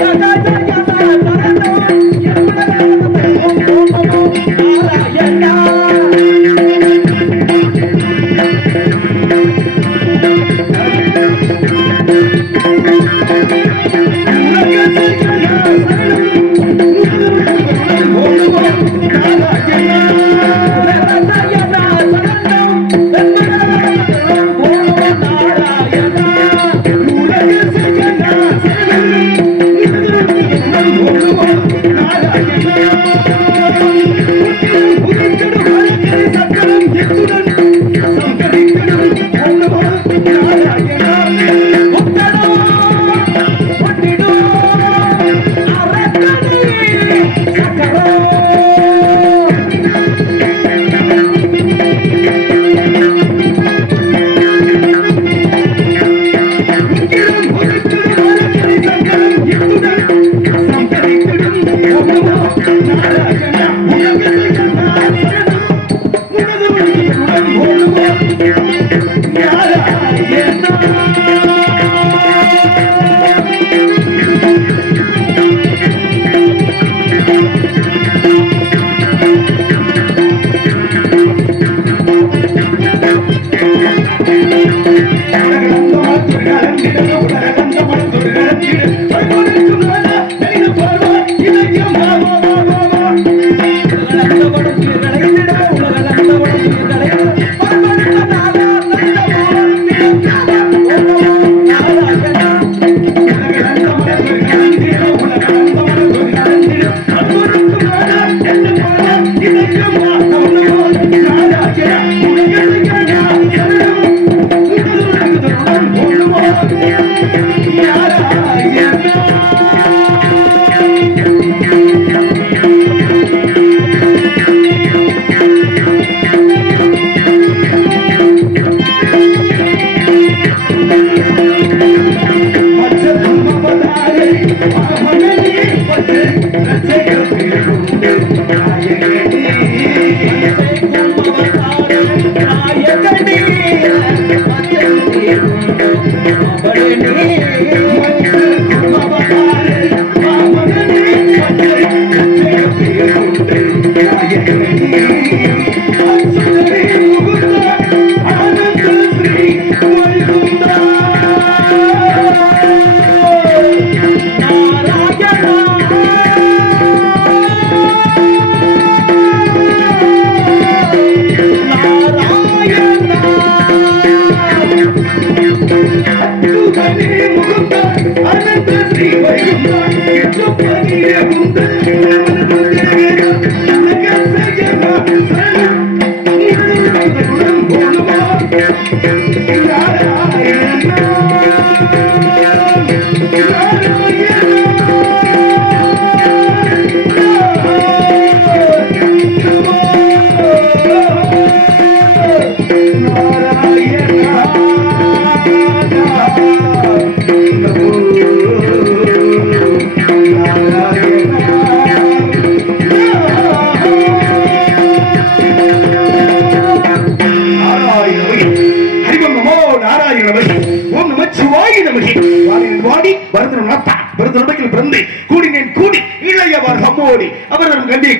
Thank you. Harivam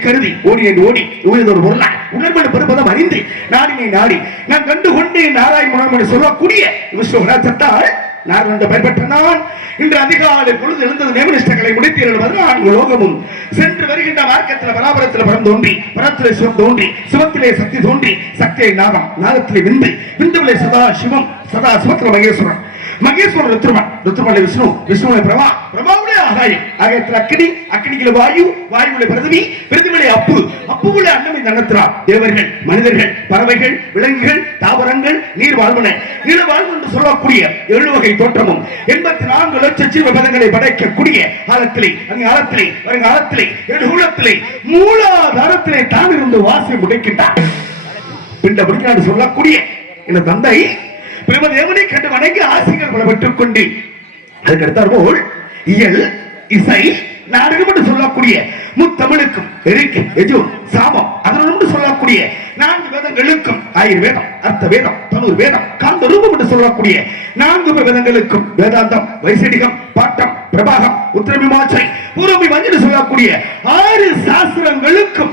கருதி ஓடி கருதி ஓடி ஓடி ஒரு பொருளாக உணர்மனு பெருப்பதம் அறிந்து நாடினை நாடி. நான் கண்டு கொண்டு நாராய் மனோமணி சொல்லக்கூடிய நான் நாரண்ட பயன்பட்ட நான். இன்று அதிகாலை பொழுது எழுந்தது நேமனிஷ்டங்களை முடித்தீர்கள் வருவான் லோகமும் சென்று வருகின்ற மார்க்கத்தில் பராபரத்தில் பரம் தோன்றி பரத்திலே சிவம் தோன்றி சிவத்திலே சக்தி தோன்றி சக்தியை நாகம் நாகத்திலே விந்து விந்துவிலே சதா சிவம் சதா சிவத்திலே மகேஸ்வரன். மகேஸ்வரன் ருத்ரமன் ருத்ரமலை விஷ்ணு. விஷ்ணுவை பிரபா. பிரபாவுலே ஆதாயம் ஆகத்தில் அக்கினி அக்கினியில வாயு வாயுவிலே பிரதிவி பிரதிமலை அப்பு. அப்புவிலே அன்னமை தன்னத்திரா தேவர்கள் மனிதர்கள் பறவைகள் விலங்குகள் தாவரங்கள் நீர் வாழ்வன நில வாழ்வு என்று சொல்லக்கூடிய ஏழு வகை தோற்றமும். எண்பத்தி நான்கு லட்சம் ஜீவ பதங்களை படைக்கக்கூடிய காலத்திலே அந்த காலத்திலே வருங்காலத்திலே எழுகுலத்திலே மூலாதாரத்திலே தான் இருந்து வாசி முடிக்கின்றார். பிண்ட முடிக்காடு சொல்லக்கூடிய இந்த தந்தை பிரமதேவனை கண்டு வணங்கி ஆசைகள் பல பெற்றுக் கொண்டு அதுக்கு போல் இயல் இசை நாடகம் என்று சொல்லக்கூடிய முத்தமிழுக்கும் எரிக்கு எஜு சாமம் அதனோடு சொல்லக்கூடிய நான்கு வேதங்களுக்கும் ஆயுர்வேதம் அர்த்த வேதம் தனூர் வேதம் காந்த ரூபம் என்று சொல்லக்கூடிய நான்கு வேதங்களுக்கும் வேதாந்தம் வைசடிகம் பாட்டம் பிரபாகம் உத்திரமிமாச்சை பூர்வமி மஞ்சள் சொல்லக்கூடிய ஆறு சாஸ்திரங்களுக்கும்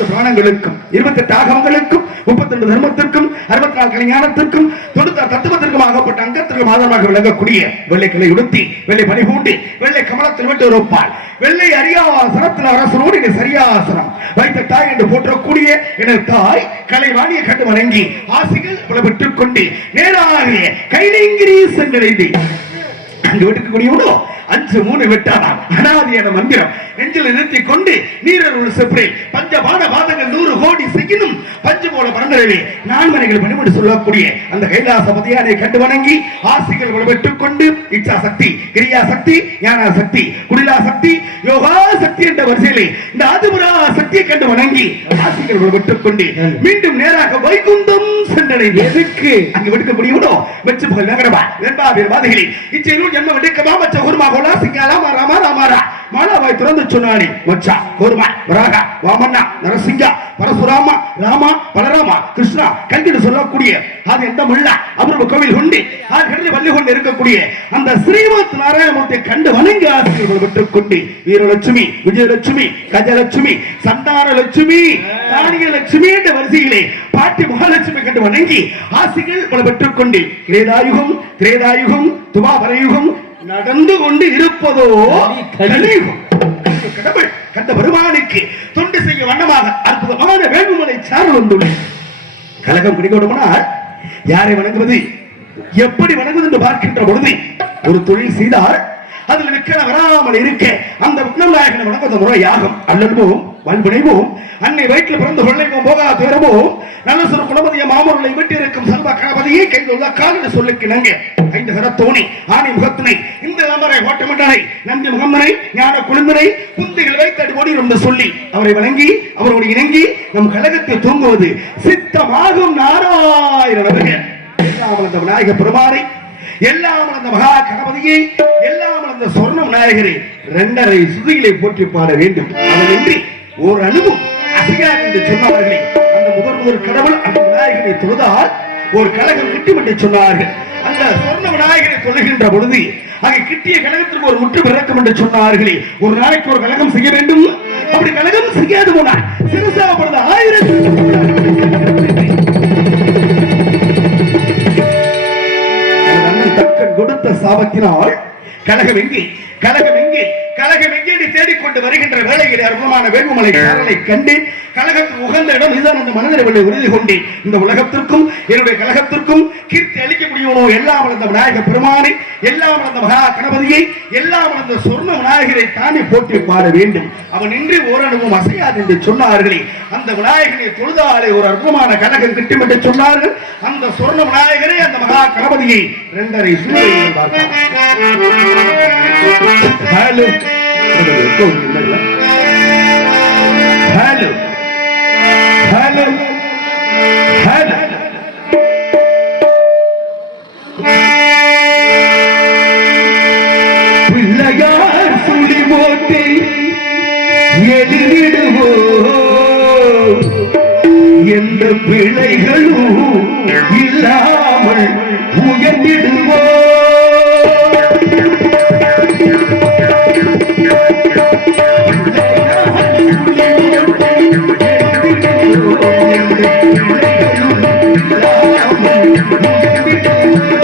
பதினெட்டு புராணங்களுக்கும் இருபத்தெட்டு ஆகமங்களுக்கும் முப்பத்தி ரெண்டு தர்மத்திற்கும் அறுபத்தி நாலு கல்யாணத்திற்கும் தொண்ணூத்தாறு தத்துவத்திற்கும் ஆகப்பட்ட அங்கத்திற்கும் ஆதாரமாக விளங்கக்கூடிய வெள்ளை கிளை உடுத்தி வெள்ளை பனிபூண்டு வெள்ளை கமலத்தில் விட்டு ஒருப்பால் வெள்ளை அரியாசனத்தில் அரசனோடு இது சரியாசனம். வைத்த தாய் என்று போற்றக்கூடிய எனது தாய் கலைவாணியை கண்டு வணங்கி ஆசைகள் பல கொண்டு நேராக கைலிங்கிரி சென்றடைந்தேன் அங்கு வெட்டுக்கூடியவனோ அஞ்சு மூணு விட்டாராம் அனாதியான மந்திரம் நெஞ்சில் நிறுத்தி கொண்டு நீரருள் செப்பரே பஞ்சபான பாதங்கள் நூறு கோடி செய்யணும் பஞ்சு போல பரந்தரவே நான்மனைகள் பணிபடி சொல்லக்கூடிய அந்த கைலாச பதியானை கண்டு வணங்கி ஆசைகள் பெற்றுக் கொண்டு இச்சா சக்தி கிரியா சக்தி ஞான சக்தி குடிலா சக்தி யோகா சக்தி என்ற வரிசையிலே இந்த ஆதிபுரா சக்தியை கண்டு வணங்கி ஆசைகள் பெற்றுக் கொண்டு மீண்டும் நேராக வைகுந்தம் சென்றடைந்து எதுக்கு? அங்கு வெடுக்க முடியுமோ? வெச்சு புகழ் நகரமா? வெண்பாவியர் வாதிகளே இச்சையிலும் ஜென்ம வெடுக்கமா மச்ச குருமா கோலா சிங்காலா ராமா ராமாரா மாலாவாய் திறந்து சொன்னானே மச்சா கோருமா வராகா வாமண்ணா நரசிங்கா பரசுராமா ராமா பலராமா கிருஷ்ணா கண்டிடு சொல்லக்கூடிய அது எந்த முள்ளா அபூர்வ கோவில் கொண்டு அது கடலில் வள்ளி கொண்டு இருக்கக்கூடிய அந்த ஸ்ரீமத் நாராயணமூர்த்தியை கண்டு வணங்கி ஆசிரியர்கள் விட்டுக் கொண்டு வீரலட்சுமி விஜயலட்சுமி கஜலட்சுமி சந்தான லட்சுமி தானிய லட்சுமி என்ற வரிசையிலே பாட்டி மகாலட்சுமி கண்டு வணங்கி ஆசிரியர்கள் பல பெற்றுக் கொண்டு கிரேதாயுகம் திரேதாயுகம் துவாபரயுகம் நடந்து கொண்டு இருப்பதோ கலியுகம் கடவுள் கண்ட பெருமானுக்கு தொண்டு செய்ய வண்ணமாக அற்புதமான சார்ந்து வந்துள்ளேன் கலகம் கிடைக்கணுமானால் யாரை வணங்குவது? எப்படி வணங்குவது என்று பார்க்கின்ற பொழுது ஒரு தொழில் செய்தால் அதில் விக்கன வராமல் இருக்க அந்த விக்னம் நாயகனை வணங்குவது முறையாகும். அல்லல்வோம் வல்வினைவோம் அன்னை வயிற்றில் பிறந்து கொள்ளைவோம் போகா துயரவோம் நல்ல சொல் குணமதிய மாமூர்களை விட்டு இருக்கும் சர்வ கணபதியை கைது கைதுள்ள காலில் சொல்லுக்கு நங்க ஐந்து கரத்தோணி ஆணை முகத்தினை இந்த நம்பரை ஓட்டமண்டனை நந்தி முகம்மனை ஞான குழுந்தனை புந்திகள் வைத்தடி ஓடி என்று சொல்லி அவரை வணங்கி அவரோடு இணங்கி நம் கழகத்தில் தூங்குவது சித்தமாகும் நாராயண எல்லாம் வளர்ந்த விநாயக பெருமானை எல்லாம் அந்த மகா கணபதியை எல்லாம் அந்த சொர்ணம் விநாயகரை இரண்டரை சுதிகளை போற்றி பாட வேண்டும். அதனின்றி ஒரு அணுவும் அசையாது என்று சொன்னவர்களே அந்த முதல் முதல் கடவுள் அந்த விநாயகரை தொழுதால் ஒரு கழகம் கிட்டும் என்று சொன்னார்கள். அந்த சொர்ண விநாயகரை தொழுகின்ற பொழுது அங்கே கிட்டிய கழகத்திற்கு ஒரு முற்று பிறக்கும் என்று சொன்னார்களே ஒரு நாளைக்கு ஒரு கழகம் செய்ய வேண்டும்? அப்படி கழகம் செய்யாது போனார் சிறுசாக பொழுது ஆயிரத்தி தக்கன் கொடுத்த சாபத்தினால் கழகம் எங்கே? கழகம் எங்கே? கழகம் எங்கேடி தேடிக்கொண்டு வருகின்ற வேளையில் அற்புதமான வேணுமலை சாரலை கண்டு கழகத்துக்கு உகந்த இடம் இதுதான் அந்த மனதில் உறுதி கொண்டு இந்த உலகத்திற்கும் என்னுடைய கழகத்திற்கும் கீர்த்தி அளிக்க முடியுமோ? எல்லாம் வளர்ந்த விநாயக பெருமானை எல்லாம் வளர்ந்த மகா கணபதியை எல்லாம் வளர்ந்த சொர்ண விநாயகரை தானே போட்டி பாட வேண்டும். அவன் இன்றி ஓரளவும் அசையாது என்று சொன்னார்களே. அந்த விநாயகனை தொழுதாலே ஒரு அற்புதமான கழகம் கிட்டும் என்று சொன்னார்கள். அந்த சொர்ண விநாயகரை அந்த மகா கணபதியை இரண்டரை சூழ்நிலையில் હેલો விட்டேன்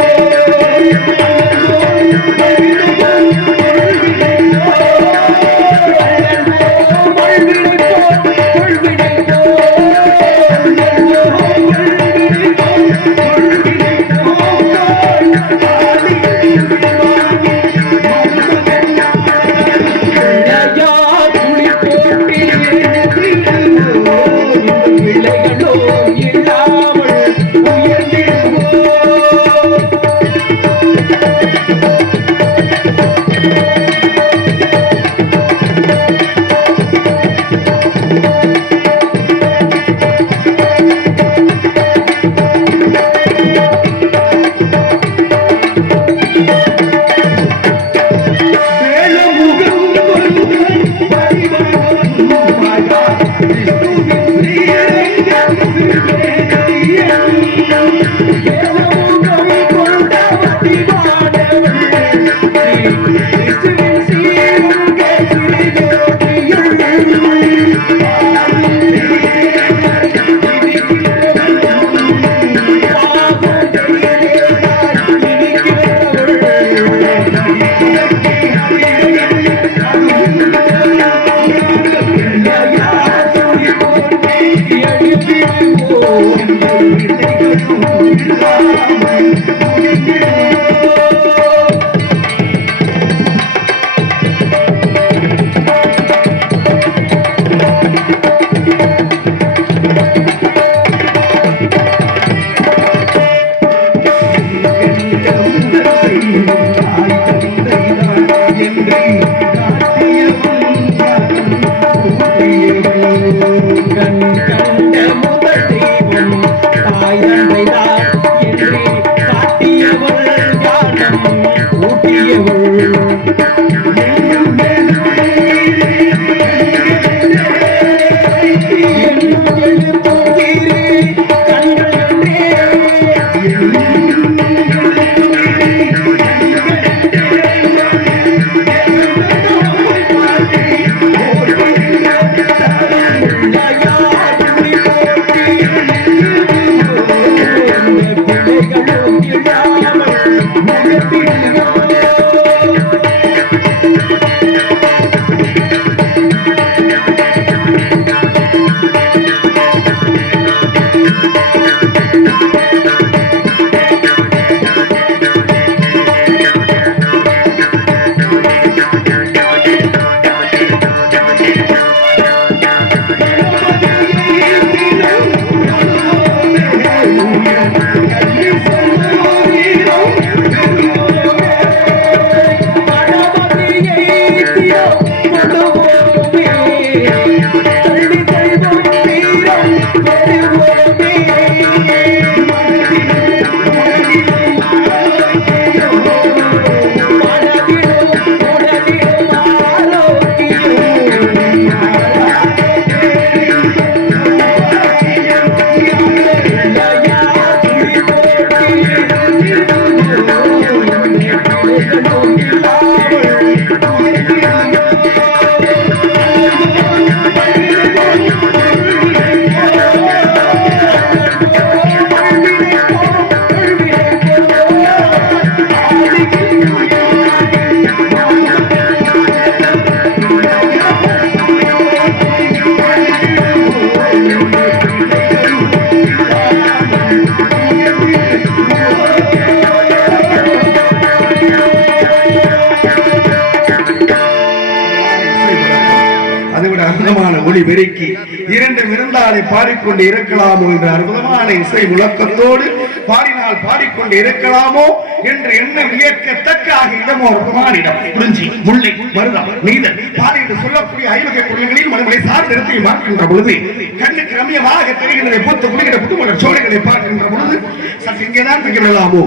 பெருக்கி இரண்டு விருந்தாளை பாடிக்கொண்டு இருக்கலாமோ என்ற அற்புதமான இசை முழக்கத்தோடு பாடினால் பாடிக்கொண்டு இருக்கலாமோ என்று எண்ணம் வியக்கத்தக்க ஆகிய இடமோ அற்புதமான இடம். குறிஞ்சி முல்லை மருதம் நீதல் பாடி என்று சொல்லக்கூடிய ஐவகை குழந்தைகளில் மறுபடி சார்ந்த இடத்தை மாற்றுகின்ற பொழுது கண்ணுக்கு ரம்யமாக தெரிகின்றதை பூத்து குளிக்கிற புதுமலர் சோலைகளை பார்க்கின்ற பொழுது சற்று இங்கேதான் தங்கிவிடலாமோ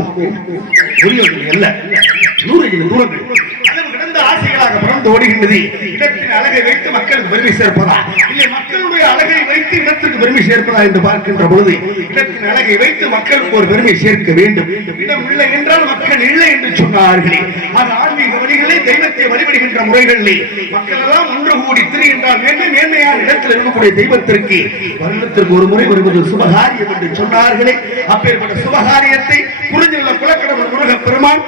புரியவில்லை அல்ல நூறு தூரங்கள். ராசிகளாக பிறந்து ஓடுகின்றது. இடத்தின் அழகை வைத்து மக்களுக்கு பெருமை சேர்ப்பதா? இல்லை மக்களுடைய அழகை வைத்து இடத்திற்கு பெருமை சேர்ப்பதா என்று பார்க்கின்ற பொழுது இடத்தின் அழகை வைத்து மக்களுக்கு ஒரு பெருமை சேர்க்க வேண்டும். இடம் இல்லை என்றால் மக்கள் இல்லை என்று சொன்னார்களே. அது ஆன்மீக வழிகளே தெய்வத்தை வழிபடுகின்ற முறைகளிலே. மக்கள் எல்லாம் ஒன்று கூடி திரிகின்றால் மேன்மை மேன்மையான இடத்தில் இருக்கக்கூடிய தெய்வத்திற்கு வருடத்திற்கு ஒரு முறை வருவது சுபகாரியம் என்று சொன்னார்களே. அப்பேற்பட்ட சுபகாரியத்தை புரிந்துள்ள குலக்கடவுள் முருக பெருமான்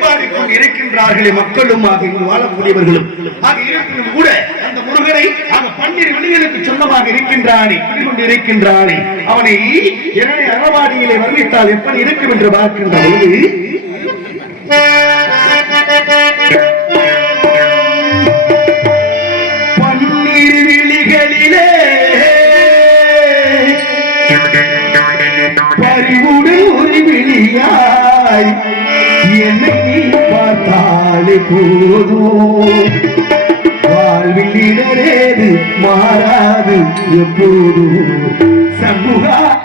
அந்த கொண்டு இருக்கின்றார்களே மக்களும் ஆக இங்கு வாழக்கூடியவர்களும். ஆக இருப்பினும் கூட அந்த முருகனை ஆக பன்னிரு வெளிகளுக்கு சொந்தமாக இருக்கின்றானே கொண்டு இருக்கின்றானே அவனை இரண்டை அறவாடியிலே வர்ணித்தால் எப்படி இருக்கும் என்று பார்க்கின்ற பொழுது பன்னிரு விழிகளிலே பறிவுடு ஒரு விழியாய் வாழ்ந்து போதும். வாழ்வில் இடரேது மாறாது எப்போதும். சமூகா